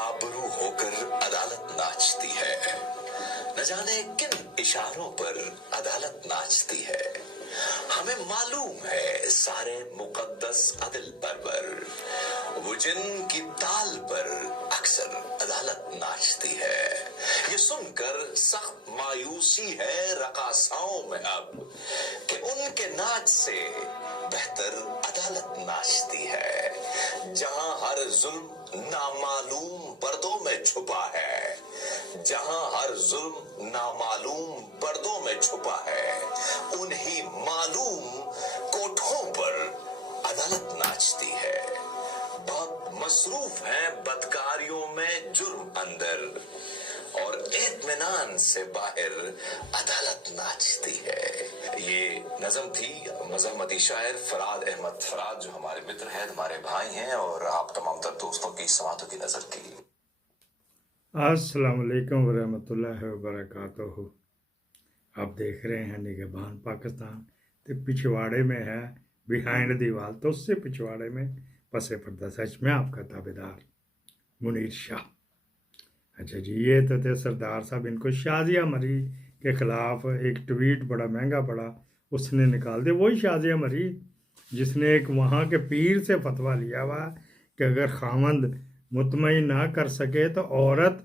आबरू होकर अदालत नाचती है, न जाने किन इशारों पर अदालत नाचती है। हमें मालूम है सारे मुकद्दस अदिल परवर, वो जिनकी ताल पर अक्सर अदालत नाचती है। ये सुनकर सख्त मायूसी है रकासाओं में अब कि उनके नाच से बेहतर अदालत नाचती है। जहां हर जुल्म नामालूम पर्दों में छुपा है, जहां हर जुल्म नामालूम पर्दों में छुपा है, उन्हीं मालूम कोठों पर अदालत नाचती है। बहुत मसरूफ हैं बदकारियों में जुर्म अंदर, और इत्मीनान से बाहर अदालत नाचती है। ये नज़म थी मज़हमती शायर फराद अहमद फराद, जो हमारे मित्र हैं, हमारे भाई हैं, और आप तमाम तर दोस्तों की समातों की नज़र की। अस्सलाम वालेकुम वरहमतुल्लाहि वबरकातुहू। आप देख रहे हैं निगहबान पाकिस्तान। तो पिछवाड़े में है बिहाइंड दीवार, तो उससे पिछवाड़े में पसे पर्दा सच में आपका ताबेदार मुनीर शाह। अच्छा जी, ये तो थे सरदार साहब। इनको शाजिया मरी के ख़िलाफ़ एक ट्वीट बड़ा महंगा पड़ा, उसने निकाल दिया। वही शाजिया मरी जिसने एक वहाँ के पीर से फतवा लिया हुआ कि अगर खामंद मुतमईन ना कर सके तो औरत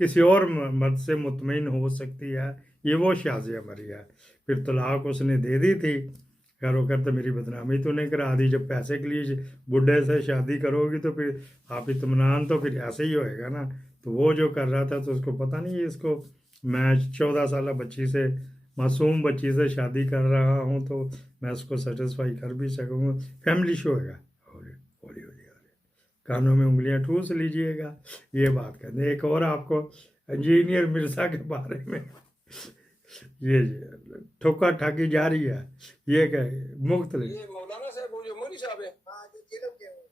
किसी और मर्द से मुतमईन हो सकती है। ये वो शाजिया मरी है। फिर तलाक उसने दे दी थी। करो कर तो मेरी बदनामी तो नहीं करा दी। जब पैसे के लिए बुढ़े से शादी करोगी तो फिर आप इत्मीनान तो फिर ऐसे ही होएगा ना। तो वो जो कर रहा था तो उसको पता नहीं है इसको मैं 14 साल बच्ची से, मासूम बच्ची से शादी कर रहा हूँ तो मैं उसको सेटिस्फाई कर भी सकूँगा। फैमिली शो है। हौली हौली कानों में उंगलियां ठूस लीजिएगा। ये बात करते हैं। एक और आपको इंजीनियर मिर्जा के बारे में ये ठोका ठाकी जारी है। ये क्या है मुख्तलिफ। ये मौलाना साहब वो जो मौली साहब है,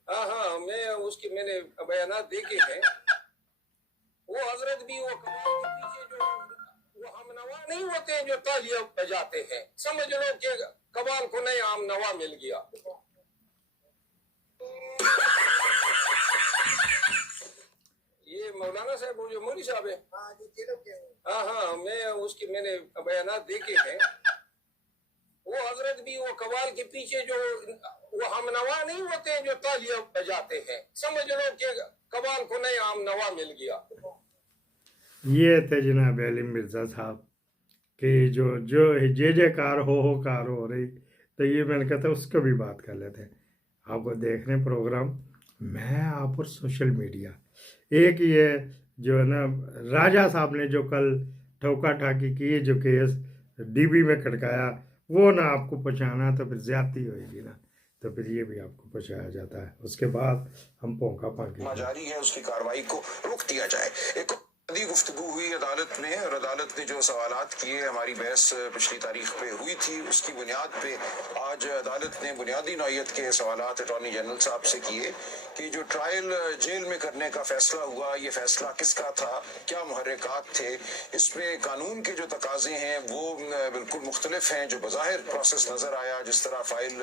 हाँ मैं उसकी मैंने बयानात देखे हैं। वो हजरत भी वो कमाल के पीछे जो वो हमनवा नहीं होते हैं जो तालियां बजाते हैं, समझ लो कि कमाल को नया हमनवा मिल गया। ये मौलाना साहब वो जो मौली साहब है, हाँ मैं उसकी मैंने बयानात देखे हैं। वो हजरत भी वो कमाल के पीछे जो वो हमनवा नहीं होते हैं जो तालियां बजाते हैं, समझ लो कि कमाल को नया हमनवा मिल गया। ये थे जनाब अली मिर्ज़ा साहब कि जो जय जयकार हो कार हो रही। तो ये मैंने कहा था उसको भी बात कर लेते हैं। आपको देख रहे हैं प्रोग्राम मैं आप और सोशल मीडिया। एक ये जो है ना राजा साहब ने जो कल ठोका ठाकी की, जो केस डीबी में खड़काया, वो ना आपको पहुँचाना तो फिर ज्यादती होगी ना, तो फिर ये भी आपको पहुँचाया जाता है। उसके बाद हम पोंका पांकी जारी है उसकी कार्रवाई को रोक दिया जाए। एक गुफ्तगू हुई अदालत में, और अदालत ने जो सवालात किए, हमारी बहस पिछली तारीख पे हुई थी, उसकी बुनियाद पे आज अदालत ने बुनियादी नौयत के सवालात अटॉर्नी जनरल साहब से किए कि जो ट्रायल जेल में करने का फैसला हुआ, ये फैसला किसका था, क्या मुहर्रिकात थे, इसमें कानून के जो तकाजे हैं वो बिल्कुल मुख्तलिफ हैं। जो बज़ाहिर प्रोसेस नजर आया, जिस तरह फाइल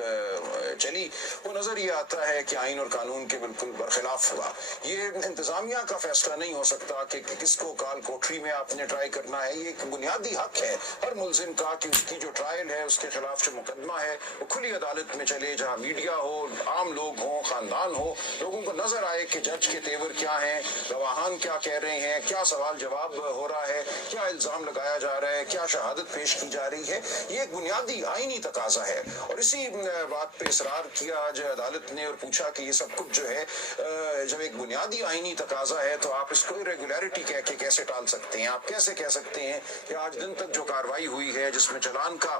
चली, वो नजर ये आता है कि आइन और कानून के बिल्कुल बरखिलाफ हुआ। ये इंतजामिया का फैसला नहीं हो सकता कि किसको काल कोठरी में आपने ट्राई करना है। ये एक बुनियादी हक है हर मुल्जिम का कि उसकी जो ट्रायल है, उसके खिलाफ जो मुकदमा है, वो खुली अदालत में चले, जहाँ मीडिया हो, आम लोग हो, खानदान हो, लोगों को नजर आए कि जज के तेवर क्या हैं, गवाहान क्या कह रहे हैं, क्या सवाल जवाब हो रहा है, क्या इल्जाम लगाया जा रहा है, क्या शहादत पेश की जा रही है। ये एक बुनियादी आईनी तकाजा है, और इसी बात पे इसरार किया आज अदालत ने और पूछा कि ये सब कुछ जो है जब एक बुनियादी आईनी तकाजा है तो आप इसको इरेगुलरिटी कह के कैसे टाल सकते हैं। आप कैसे कह सकते हैं कि आज दिन तक जो कार्रवाई हुई है, जिसमें चालान का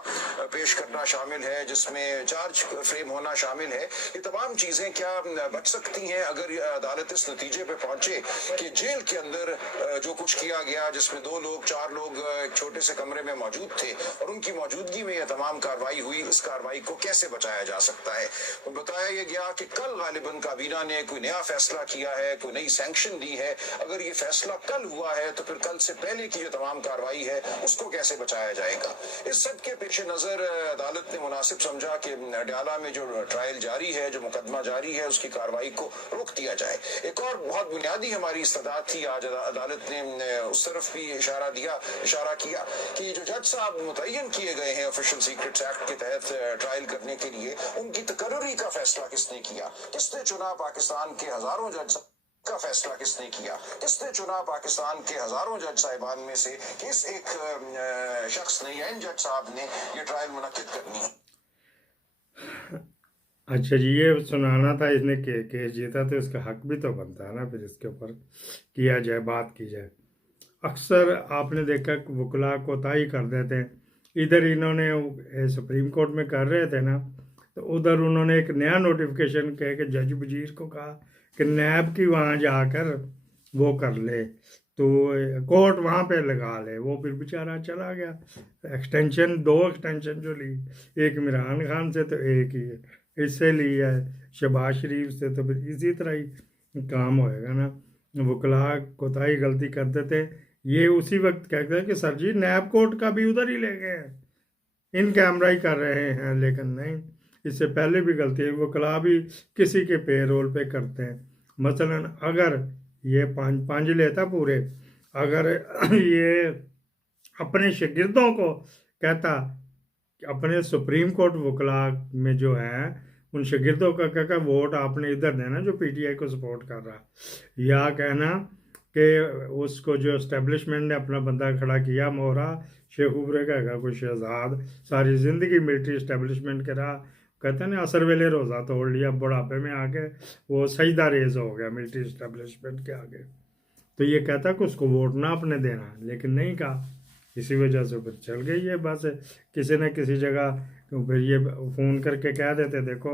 पेश करना शामिल है, जिसमें चार्ज फ्रेम होना शामिल है, ये तमाम चीजें क्या बच सकती हैं अगर अदालत इस नतीजे पे पहुंचे कि जेल के अंदर जो कुछ किया गया, जिसमें 2 लोग 4 लोग एक छोटे से कमरे में मौजूद थे और उनकी मौजूदगी में यह तमाम कार्रवाई हुई, इस कार्रवाई को कैसे बचाया जा सकता है। तो बताया यह गया कि कल गालिबन काबीना ने कोई नया फैसला किया है, कोई नई सैंक्शन दी है। अगर ये फैसला कल ہوا ہے تو پھر کل سے پہلے کی جو تمام کارروائی ہے اس کو کیسے بچایا جائے گا؟ اس سب کے پیش نظر عدالت نے مناسب سمجھا کہ ڈیالہ میں جو ٹرائل جاری ہے، جو مقدمہ جاری ہے، اس کی کارروائی کو روک دیا جائے۔ ایک اور بہت بنیادی ہماری استدعا تھی، آج عدالت نے اس طرف بھی اشارہ کیا کہ جو جج صاحب متعین کیے گئے ہیں آفیشل سیکرٹس ایکٹ کے تحت ٹرائل کرنے کے لیے، ان کی تقرری کا فیصلہ کس نے کیا؟ کس نے چنا پاکستان کے ہزاروں جج کا فیصلہ کس نے کیا؟ کس نے چنا پاکستان کے ہزاروں جج صاحبان میں سے کس ایک شخص نے یا ان جج صاحب نے یہ ٹرائل منعقد کرنی ہے؟ اچھا جی، یہ سنانا تھا، اس نے کیس جیتا تو اس کا حق بھی تو بنتا ہے نا، پھر اس کے اوپر کیا جائے، بات کی جائے۔ اکثر آپ نے دیکھا کہ وکلا کوتاہی کر دیتے ہیں، ادھر انہوں نے سپریم کورٹ میں کر رہے تھے نا، تو ادھر انہوں نے ایک نیا نوٹیفیکیشن کہہ کہ جج وزیر کو کہا کہ نیب کی وہاں جا کر وہ کر لے، تو کورٹ وہاں پہ لگا لے۔ وہ پھر بیچارہ چلا گیا، دو ایکسٹینشن جو لی، ایک عمران خان سے تو ایک ہی اس سے لی ہے شہباز شریف سے، تو پھر اسی طرح ہی کام ہوئے گا نا۔ وکلا کوتاہی غلطی کر دیتے، یہ اسی وقت کہتے ہیں کہ سر جی نیب کورٹ کا بھی ادھر ہی لے گئے ہیں، ان کیمرہ ہی کر رہے ہیں، لیکن نہیں، اس سے پہلے بھی غلطی ہے۔ وکلا بھی کسی کے پے رول پہ کرتے ہیں۔ مثلا اگر یہ پانچ لیتا پورے، اگر یہ اپنے شاگردوں کو کہتا کہ اپنے سپریم کورٹ وکلا میں جو ہیں ان شاگردوں کا کہ ووٹ آپ نے ادھر دینا جو پی ٹی آئی کو سپورٹ کر رہا، یا کہنا کہ اس کو جو اسٹیبلشمنٹ نے اپنا بندہ کھڑا کیا، مورا شیخ اوبرے کا ہے کوئی شہزاد، ساری زندگی ملٹری اسٹیبلشمنٹ کے رہا، کہتے ہیں نا اثر ویلے روزہ توڑ لیا، بڑھاپے میں آ کے وہ سجدہ ریز ہو گیا ملٹری اسٹیبلشمنٹ کے آگے، تو یہ کہتا کہ اس کو ووٹ نہ اپنے دینا، لیکن نہیں کہا، اسی وجہ سے پھر چل گئی یہ بس۔ کسی نہ کسی جگہ پھر یہ فون کر کے کہہ دیتے دیکھو